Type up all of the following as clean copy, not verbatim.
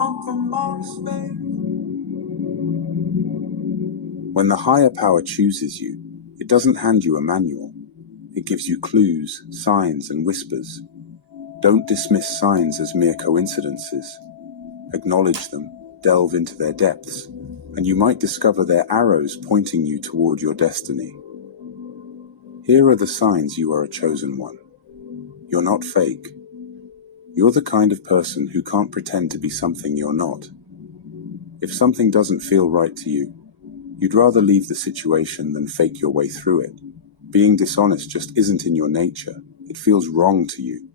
I'm from outer space. When the higher power chooses you, it doesn't hand you a manual. It gives you clues, signs, and whispers. Don't dismiss signs as mere coincidences. Acknowledge them, delve into their depths, and you might discover their arrows pointing you toward your destiny. Here are the signs you are a chosen one. You're not fake. You're the kind of person who can't pretend to be something you're not. If something doesn't feel right to you, you'd rather leave the situation than fake your way through it. Being dishonest just isn't in your nature. It feels wrong to you.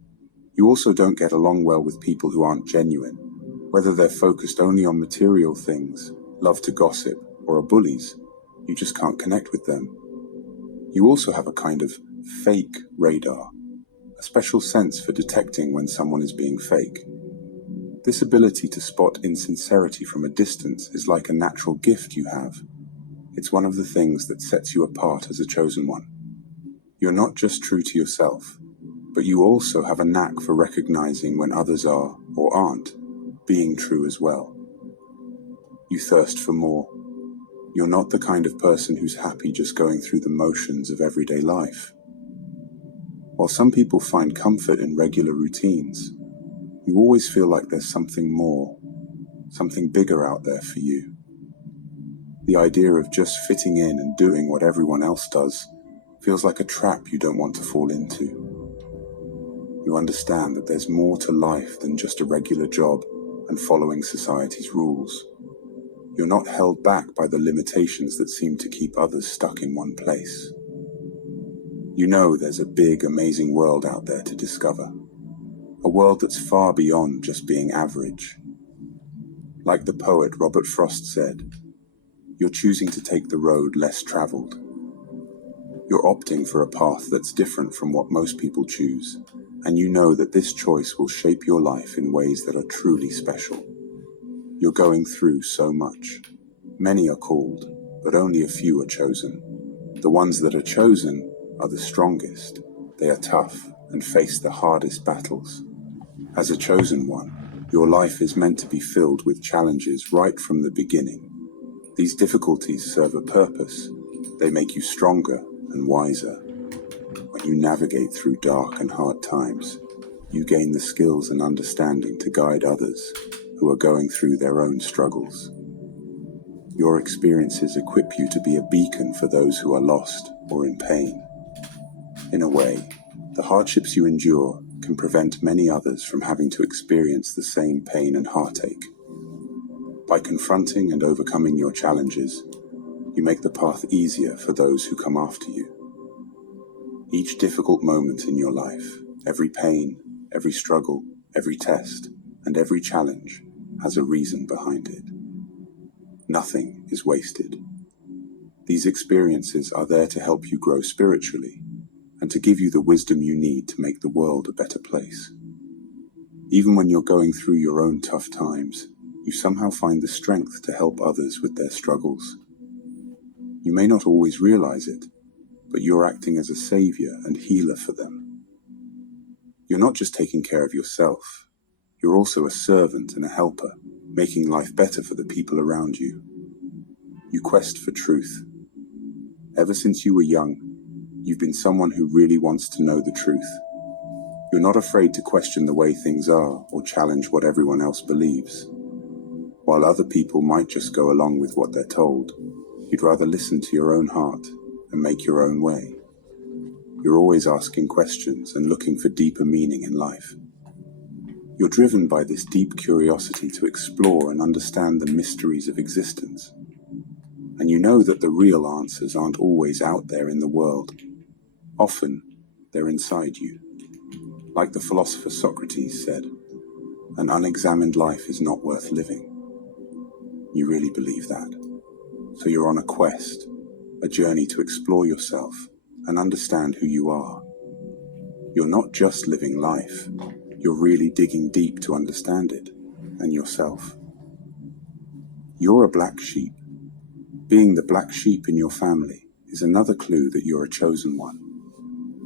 You also don't get along well with people who aren't genuine, whether they're focused only on material things, love to gossip, or are bullies. You just can't connect with them. You also have a kind of fake radar, a special sense for detecting when someone is being fake. This ability to spot insincerity from a distance is like a natural gift you have. It's one of the things that sets you apart as a chosen one. You're not just true to yourself, but you also have a knack for recognizing when others are, or aren't, being true as well. You thirst for more. You're not the kind of person who's happy just going through the motions of everyday life. While some people find comfort in regular routines, you always feel like there's something more, something bigger out there for you. The idea of just fitting in and doing what everyone else does feels like a trap you don't want to fall into. You understand that there's more to life than just a regular job and following society's rules. You're not held back by the limitations that seem to keep others stuck in one place. You know there's a big, amazing world out there to discover. A world that's far beyond just being average. Like the poet Robert Frost said, you're choosing to take the road less traveled. You're opting for a path that's different from what most people choose, and you know that this choice will shape your life in ways that are truly special. You're going through so much. Many are called, but only a few are chosen. The ones that are chosen are the strongest. They are tough and face the hardest battles. As a chosen one, your life is meant to be filled with challenges right from the beginning. These difficulties serve a purpose. They make you stronger and wiser. When you navigate through dark and hard times, you gain the skills and understanding to guide others who are going through their own struggles. Your experiences equip you to be a beacon for those who are lost or in pain. In a way, the hardships you endure can prevent many others from having to experience the same pain and heartache. By confronting and overcoming your challenges, you make the path easier for those who come after you. Each difficult moment in your life, every pain, every struggle, every test, and every challenge has a reason behind it. Nothing is wasted. These experiences are there to help you grow spiritually and to give you the wisdom you need to make the world a better place. Even when you're going through your own tough times, you somehow find the strength to help others with their struggles. You may not always realize it, but you're acting as a savior and healer for them. You're not just taking care of yourself, you're also a servant and a helper, making life better for the people around you. You quest for truth. Ever since you were young, you've been someone who really wants to know the truth. You're not afraid to question the way things are or challenge what everyone else believes. While other people might just go along with what they're told, you'd rather listen to your own heart and make your own way. You're always asking questions and looking for deeper meaning in life. You're driven by this deep curiosity to explore and understand the mysteries of existence. And you know that the real answers aren't always out there in the world. Often, they're inside you. Like the philosopher Socrates said, an unexamined life is not worth living. You really believe that. So you're on a quest, a journey to explore yourself and understand who you are. You're not just living life, you're really digging deep to understand it and yourself. You're a black sheep. Being the black sheep in your family is another clue that you're a chosen one.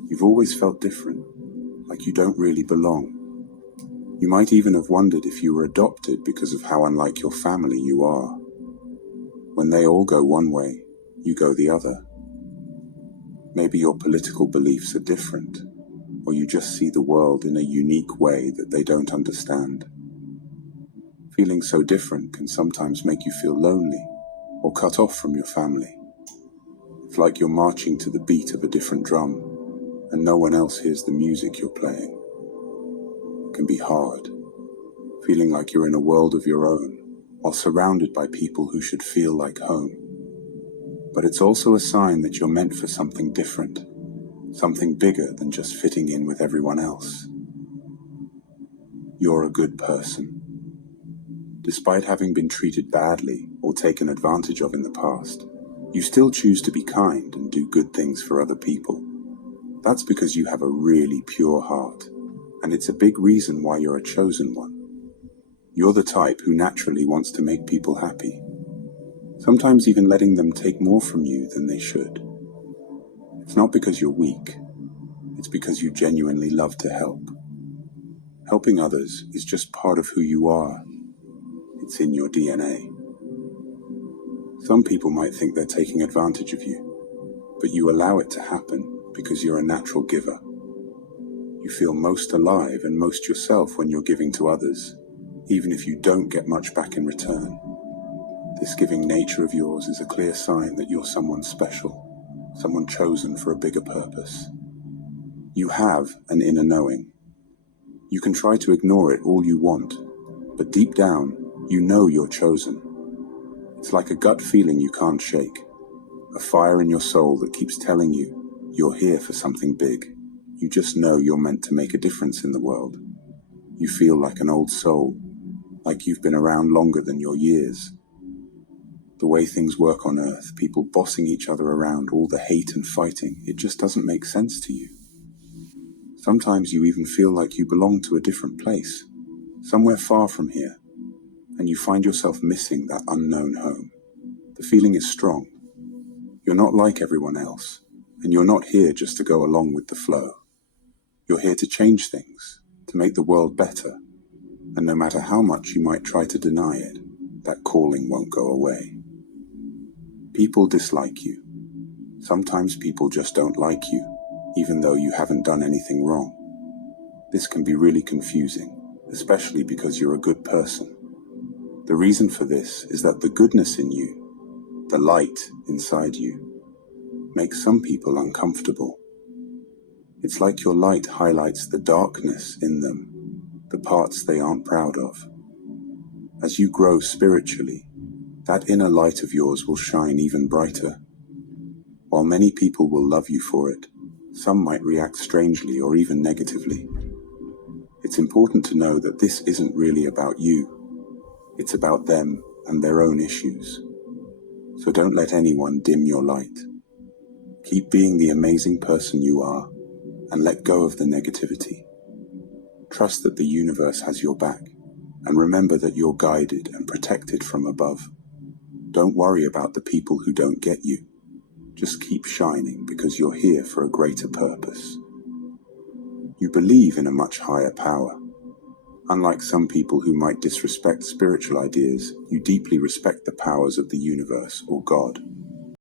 You've always felt different, like you don't really belong. You might even have wondered if you were adopted because of how unlike your family you are. When they all go one way, you go the other. Maybe your political beliefs are different, or you just see the world in a unique way that they don't understand. Feeling so different can sometimes make you feel lonely or cut off from your family. It's like you're marching to the beat of a different drum, and no one else hears the music you're playing. It can be hard, feeling like you're in a world of your own, while surrounded by people who should feel like home. But it's also a sign that you're meant for something different, something bigger than just fitting in with everyone else. You're a good person. Despite having been treated badly or taken advantage of in the past, you still choose to be kind and do good things for other people. That's because you have a really pure heart, and it's a big reason why you're a chosen one. You're the type who naturally wants to make people happy, sometimes even letting them take more from you than they should. It's not because you're weak, it's because you genuinely love to help. Helping others is just part of who you are. It's in your DNA. Some people might think they're taking advantage of you, but you allow it to happen because you're a natural giver. You feel most alive and most yourself when you're giving to others, even if you don't get much back in return. This giving nature of yours is a clear sign that you're someone special, someone chosen for a bigger purpose. You have an inner knowing. You can try to ignore it all you want, but deep down, you know you're chosen. It's like a gut feeling you can't shake, a fire in your soul that keeps telling you you're here for something big. You just know you're meant to make a difference in the world. You feel like an old soul, like you've been around longer than your years. The way things work on Earth, people bossing each other around, all the hate and fighting, it just doesn't make sense to you. Sometimes you even feel like you belong to a different place, somewhere far from here, and you find yourself missing that unknown home. The feeling is strong. You're not like everyone else, and you're not here just to go along with the flow. You're here to change things, to make the world better, and no matter how much you might try to deny it, that calling won't go away. People dislike you. Sometimes people just don't like you, even though you haven't done anything wrong. This can be really confusing, especially because you're a good person. The reason for this is that the goodness in you, the light inside you, makes some people uncomfortable. It's like your light highlights the darkness in them, the parts they aren't proud of. As you grow spiritually, that inner light of yours will shine even brighter. While many people will love you for it, some might react strangely or even negatively. It's important to know that this isn't really about you. It's about them and their own issues. So don't let anyone dim your light. Keep being the amazing person you are and let go of the negativity. Trust that the universe has your back and remember that you're guided and protected from above. Don't worry about the people who don't get you. Just keep shining because you're here for a greater purpose. You believe in a much higher power. Unlike some people who might disrespect spiritual ideas, you deeply respect the powers of the universe or God.